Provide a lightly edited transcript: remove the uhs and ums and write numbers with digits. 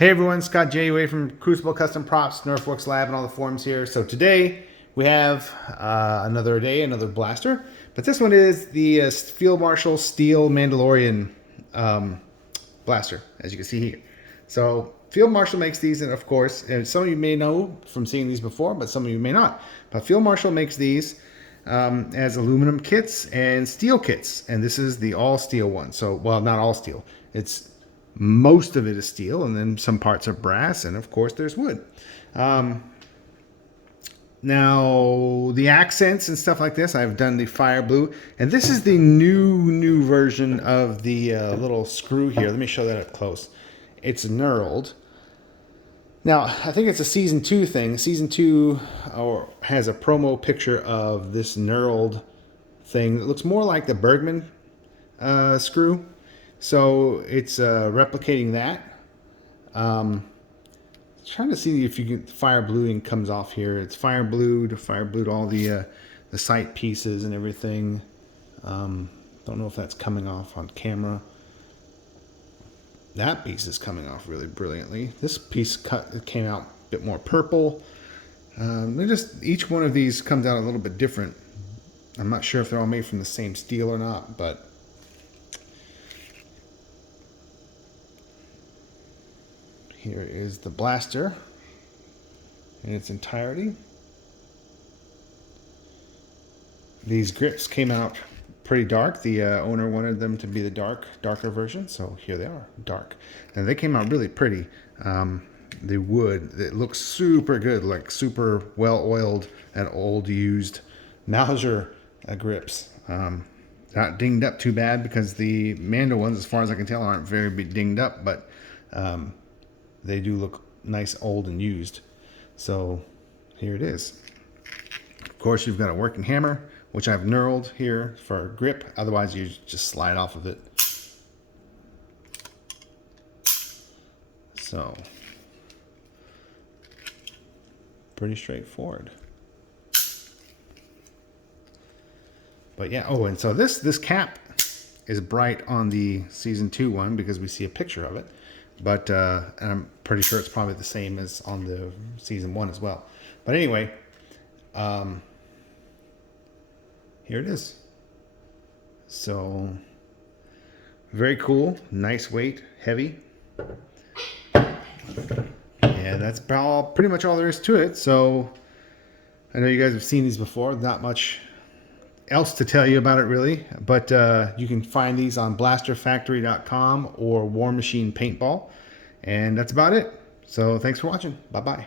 Hey everyone, Scott J. Way from Crucible Custom Props, Northworks Lab, and all the forums here. So today we have another blaster, but this one is the Field Marshal Steel Mandalorian blaster, as you can see here. So Field Marshal makes these, and of course, and some of you may know from seeing these before, but some of you may not. But Field Marshal makes these as aluminum kits and steel kits, and this is the all steel one. So, well, not all steel. Most of it is steel, and then some parts are brass, and of course there's wood. Now the accents and stuff like this, I've done the fire blue, and this is the new version of the little screw here. Let me show that up close. It's knurled. Now I think it's a season 2 thing. Season 2 has a promo picture of this knurled thing that looks more like the Bergman screw. So it's replicating that. Trying to see if you get fire bluing comes off here. It's fire blued all the sight pieces and everything. Don't know if that's coming off on camera. That piece is coming off really brilliantly. This piece came out a bit more purple. Each one of these comes out a little bit different. I'm not sure if they're all made from the same steel or not, but here is the blaster in its entirety. These grips came out pretty dark. The owner wanted them to be the darker version, so here they are, dark. And they came out really pretty. The wood, it looks super good, like super well oiled and old used Mauser grips. Not dinged up too bad because the Mando ones, as far as I can tell, aren't very dinged up, but they do look nice, old, and used. So here it is. Of course, you've got a working hammer, which I've knurled here for grip. Otherwise, you just slide off of it. So pretty straightforward. But yeah, oh, and so this cap is bright on the season 2 one because we see a picture of it. But and I'm pretty sure it's probably the same as on the season 1 as well. But anyway, here it is. So very cool, nice weight, heavy. And that's pretty much all there is to it. So I know you guys have seen these before. Not much else to tell you about it really, but you can find these on blasterfactory.com or War Machine Paintball, and that's about it. So thanks for watching. Bye bye.